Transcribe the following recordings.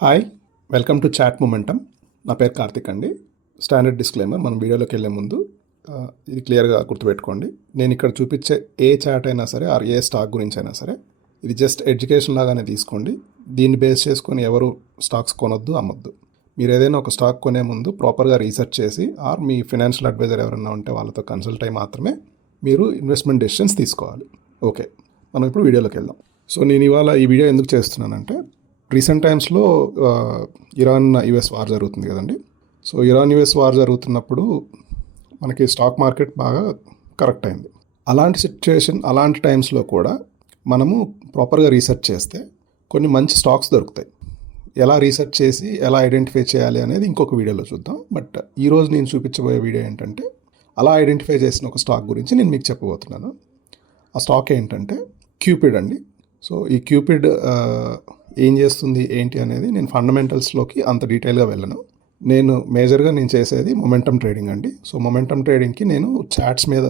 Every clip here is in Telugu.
Hi, welcome to chat momentum. నా పేరు కార్తిక్ అండి. స్టాండర్డ్ డిస్క్లైమర్, మనం వీడియోలోకి వెళ్ళే ముందు ఇది క్లియర్గా గుర్తుపెట్టుకోండి. నేను ఇక్కడ చూపించే ఏ చాట్ అయినా సరే ఆర్ ఏ స్టాక్ గురించి అయినా సరే ఇది జస్ట్ ఎడ్యుకేషన్ లాగానే తీసుకోండి. దీన్ని బేస్ చేసుకొని ఎవరు స్టాక్స్ కొనొద్దు, అమ్మొద్దు. మీరు ఏదైనా ఒక స్టాక్ కొనే ముందు ప్రాపర్గా రీసెర్చ్ చేసి ఆర్ మీ ఫైనాన్షియల్ అడ్వైజర్ ఎవరైనా ఉంటే వాళ్ళతో కన్సల్ట్ అయ్యి మాత్రమే మీరు ఇన్వెస్ట్మెంట్ డెసిషన్స్ తీసుకోవాలి. ఓకే, మనం ఇప్పుడు వీడియోలోకి వెళ్దాం. సో నేను ఇవాళ ఈ వీడియో ఎందుకు చేస్తున్నానంటే, రీసెంట్ టైమ్స్లో ఇరాన్ యుఎస్ వార్ జరుగుతుంది కదండి. సో ఇరాన్ యుఎస్ వార్ జరుగుతున్నప్పుడు మనకి స్టాక్ మార్కెట్ బాగా కరెక్ట్ అయింది. అలాంటి సిచ్యుయేషన్, అలాంటి టైమ్స్లో కూడా మనము ప్రాపర్గా రీసెర్చ్ చేస్తే కొన్ని మంచి స్టాక్స్ దొరుకుతాయి. ఎలా రీసెర్చ్ చేసి ఎలా ఐడెంటిఫై చేయాలి అనేది ఇంకొక వీడియోలో చూద్దాం. బట్ ఈరోజు నేను చూపించబోయే వీడియో ఏంటంటే, అలా ఐడెంటిఫై చేసిన ఒక స్టాక్ గురించి నేను మీకు చెప్పబోతున్నాను. ఆ స్టాక్ ఏంటంటే క్యూపిడ్ అండి. సో ఈ క్యూపిడ్ ఏం చేస్తుంది ఏంటి అనేది నేను ఫండమెంటల్స్లోకి అంత డీటెయిల్గా వెళ్ళను. నేను మేజర్గా చేసేది మొమెంటమ్ ట్రేడింగ్ అండి. సో మొమెంటమ్ ట్రేడింగ్కి నేను చాట్స్ మీద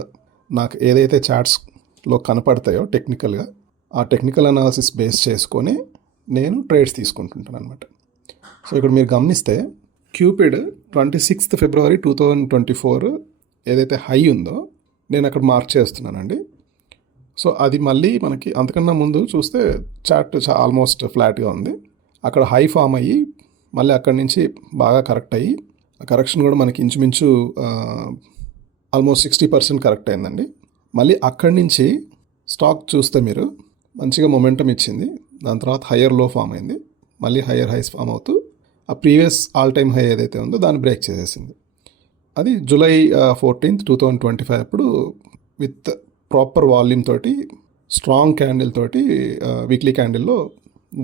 నాకు ఏదైతే చాట్స్లో కనపడతాయో టెక్నికల్గా, ఆ టెక్నికల్ అనాలిసిస్ బేస్ చేసుకొని నేను ట్రేడ్స్ తీసుకుంటుంటాను అనమాట. సో ఇక్కడ మీరు గమనిస్తే క్యూపిడ్ 26th February 2024 ఏదైతే హై ఉందో నేను అక్కడ మార్క్ చేస్తున్నానండి. సో అది మళ్ళీ మనకి అంతకన్నా ముందు చూస్తే చార్ట్ ఆల్మోస్ట్ ఫ్లాట్గా ఉంది. అక్కడ హై ఫామ్ అయ్యి మళ్ళీ అక్కడి నుంచి బాగా కరెక్ట్ అయ్యి, ఆ కరెక్షన్ కూడా మనకి ఇంచుమించు ఆల్మోస్ట్ 60% కరెక్ట్ అయిందండి. మళ్ళీ అక్కడి నుంచి స్టాక్ చూస్తే మీరు మంచిగా మొమెంటం ఇచ్చింది. దాని తర్వాత హయ్యర్ లో ఫామ్ అయింది, మళ్ళీ హయ్యర్ హైస్ ఫామ్ అవుతూ ఆ ప్రీవియస్ ఆల్ టైమ్ హై ఏదైతే ఉందో దాన్ని బ్రేక్ చేసేసింది. అది July 14th 2025 అప్పుడు విత్ ప్రాపర్ వాల్యూమ్ తోటి, స్ట్రాంగ్ క్యాండిల్ తోటి, వీక్లీ క్యాండిల్లో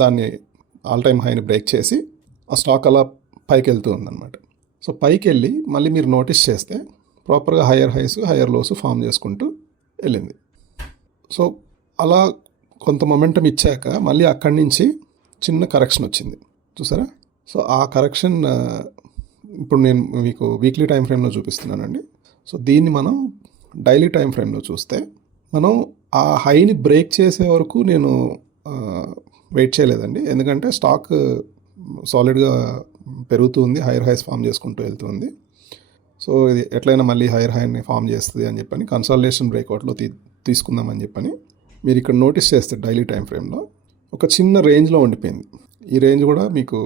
దాన్ని ఆల్ టైమ్ హైని బ్రేక్ చేసి ఆ స్టాక్ అలా పైకి వెళ్తూ ఉందన్నమాట. సో పైకి వెళ్ళి మళ్ళీ మీరు నోటీస్ చేస్తే ప్రాపర్గా higher highs higher lows form చేసుకుంటూ వెళ్ళింది. సో అలా కొంత మొమెంటం ఇచ్చాక మళ్ళీ అక్కడి నుంచి చిన్న కరెక్షన్ వచ్చింది, చూసారా. సో ఆ కరెక్షన్ ఇప్పుడు నేను మీకు వీక్లీ టైం ఫ్రేమ్లో చూపిస్తున్నానండి. సో దీన్ని మనం డైలీ టైం ఫ్రేమ్లో చూస్తే మనం ఆ హైని బ్రేక్ చేసే వరకు నేను వెయిట్ చేయలేదండి. ఎందుకంటే స్టాక్ సాలిడ్గా పెరుగుతుంది, హైయర్ హైస్ ఫామ్ చేసుకుంటూ వెళ్తుంది. సో ఇది ఎట్లయినా మళ్ళీ హైయర్ హైని ఫామ్ చేస్తుంది అని చెప్పని కన్సాలిడేషన్ బ్రేక్అవుట్లో తీసుకుందామని చెప్పని మీరు ఇక్కడ నోటీస్ చేస్తే డైలీ టైం ఫ్రేమ్లో ఒక చిన్న రేంజ్లో ఉండిపోయింది. ఈ రేంజ్ కూడా మీకు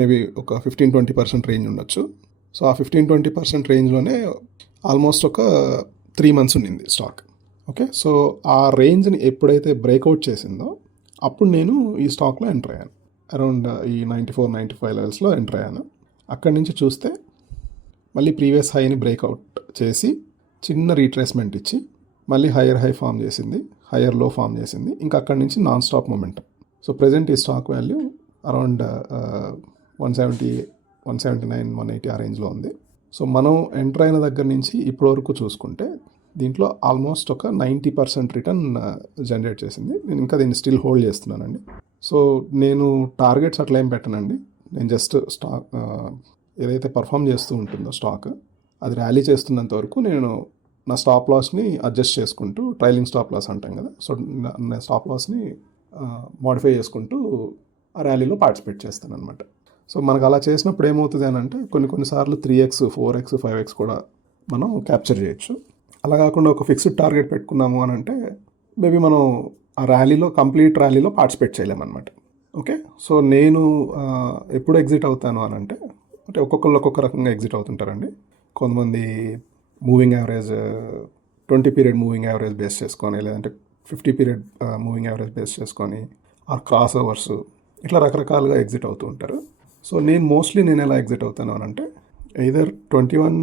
మేబీ ఒక 15-20% రేంజ్ ఉండొచ్చు. సో ఆ 15-20% రేంజ్లోనే ఆల్మోస్ట్ ఒక 3 months ఉండింది స్టాక్. ఓకే, సో ఆ రేంజ్ని ఎప్పుడైతే బ్రేక్అవుట్ చేసిందో అప్పుడు నేను ఈ స్టాక్లో ఎంటర్ అయ్యాను. అరౌండ్ ఈ 94-95 లెవెల్స్లో ఎంటర్ అయ్యాను. అక్కడి నుంచి చూస్తే మళ్ళీ ప్రీవియస్ హైని బ్రేక్అవుట్ చేసి చిన్న రీట్రేస్మెంట్ ఇచ్చి మళ్ళీ హయ్యర్ హై ఫామ్ చేసింది, హయ్యర్ లో ఫామ్ చేసింది. ఇంకా అక్కడి నుంచి non stop momentum. So present ఈ స్టాక్ వాల్యూ అరౌండ్ 179-180 ఆ రేంజ్లో ఉంది. సో మనం ఎంటర్ అయిన దగ్గర నుంచి ఇప్పటివరకు చూసుకుంటే దీంట్లో ఆల్మోస్ట్ ఒక 90% రిటర్న్ జనరేట్ చేసింది. నేను ఇంకా దీన్ని స్టిల్ హోల్డ్ చేస్తున్నానండి. సో నేను టార్గెట్స్ అట్లా ఏం పెట్టనండి. నేను జస్ట్ స్టాక్ ఏదైతే పర్ఫామ్ చేస్తూ ఉంటుందో స్టాక్ అది ర్యాలీ చేస్తున్నంత వరకు నేను నా స్టాప్ లాస్ని అడ్జస్ట్ చేసుకుంటూ, ట్రైలింగ్ స్టాప్ లాస్ అంటాం కదా, సో నా స్టాప్ లాస్ని మోడిఫై చేసుకుంటూ ఆ ర్యాలీలో పార్టిసిపేట్ చేస్తాను అనమాట. సో మనకు అలా చేసినప్పుడు ఏమవుతుంది అని అంటే కొన్నిసార్లు 3x 4x 5x కూడా మనం క్యాప్చర్ చేయొచ్చు. అలా కాకుండా ఒక ఫిక్స్డ్ టార్గెట్ పెట్టుకున్నాము అని అంటే మేబీ మనం ఆ ర్యాలీలో కంప్లీట్ ర్యాలీలో పార్టిసిపేట్ చేయలేమన్నమాట. ఓకే, సో నేను ఎప్పుడు ఎగ్జిట్ అవుతాను అని అంటే ఒక్కొక్కరు ఒక్కొక్క రకంగా ఎగ్జిట్ అవుతుంటారండి. కొంతమంది moving average 20 period moving average base చేసుకొని, లేదంటే 50 పీరియడ్ మూవింగ్ యావరేజ్ బేస్ చేసుకొని, ఆ క్రాస్ ఓవర్స్, ఇట్లా రకరకాలుగా ఎగ్జిట్ అవుతూ ఉంటారు. సో నేను ఎలా ఎగ్జిట్ అవుతాను అని అంటే ఎయిదర్ 21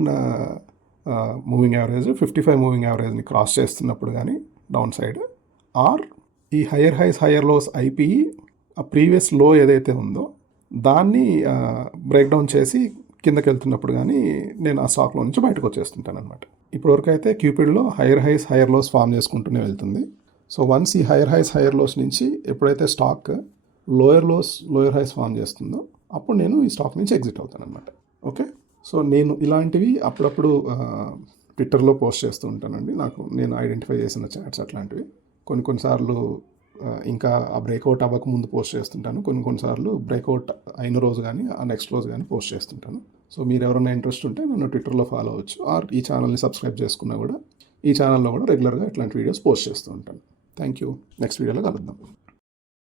మూవింగ్ యావరేజ్ 55 మూవింగ్ యావరేజ్ని క్రాస్ చేస్తున్నప్పుడు కానీ డౌన్ సైడ్, ఆర్ ఈ హయ్యర్ హైస్ హయ్యర్ లోస్ అయిపోయి ఆ ప్రీవియస్ లో ఏదైతే ఉందో దాన్ని బ్రేక్ డౌన్ చేసి కిందకి వెళ్తున్నప్పుడు కానీ నేను ఆ స్టాక్లో నుంచి బయటకు వచ్చేస్తుంటాను అనమాట. ఇప్పటివరకు అయితే క్యూపిడ్లో higher highs higher lows form చేసుకుంటూనే వెళ్తుంది. సో వన్స్ ఈ హయ్యర్ హైస్ హయ్యర్ లోస్ నుంచి ఎప్పుడైతే స్టాక్ లోయర్ హైస్ ఫామ్ చేస్తుందో అప్పుడు నేను ఈ స్టాక్ నుంచి ఎగ్జిట్ అవుతాను అనమాట. ఓకే, సో నేను ఇలాంటివి అప్పుడప్పుడు ట్విట్టర్లో పోస్ట్ చేస్తూ ఉంటానండి. నేను ఐడెంటిఫై చేసిన చాట్స్ అట్లాంటివి. కొన్నిసార్లు ఇంకా ఆ బ్రేక్అవుట్ అవ్వక ముందు పోస్ట్ చేస్తుంటాను. కొన్నిసార్లు బ్రేక్అవుట్ అయిన రోజు కానీ ఆ నెక్స్ట్ రోజు కానీ పోస్ట్ చేస్తుంటాను. సో మీరు ఎవరైనా ఇంట్రెస్ట్ ఉంటే నన్ను ట్విట్టర్లో ఫాలో అవ్వచ్చు, ఆర్ ఈ ఛానల్ని సబ్స్క్రైబ్ చేసుకున్నా కూడా ఈ ఛానల్లో కూడా రెగ్యులర్గా ఇట్లాంటి వీడియోస్ పోస్ట్ చేస్తూ ఉంటాను. Thank you. నెక్స్ట్ వీడియోలో కలుద్దాం.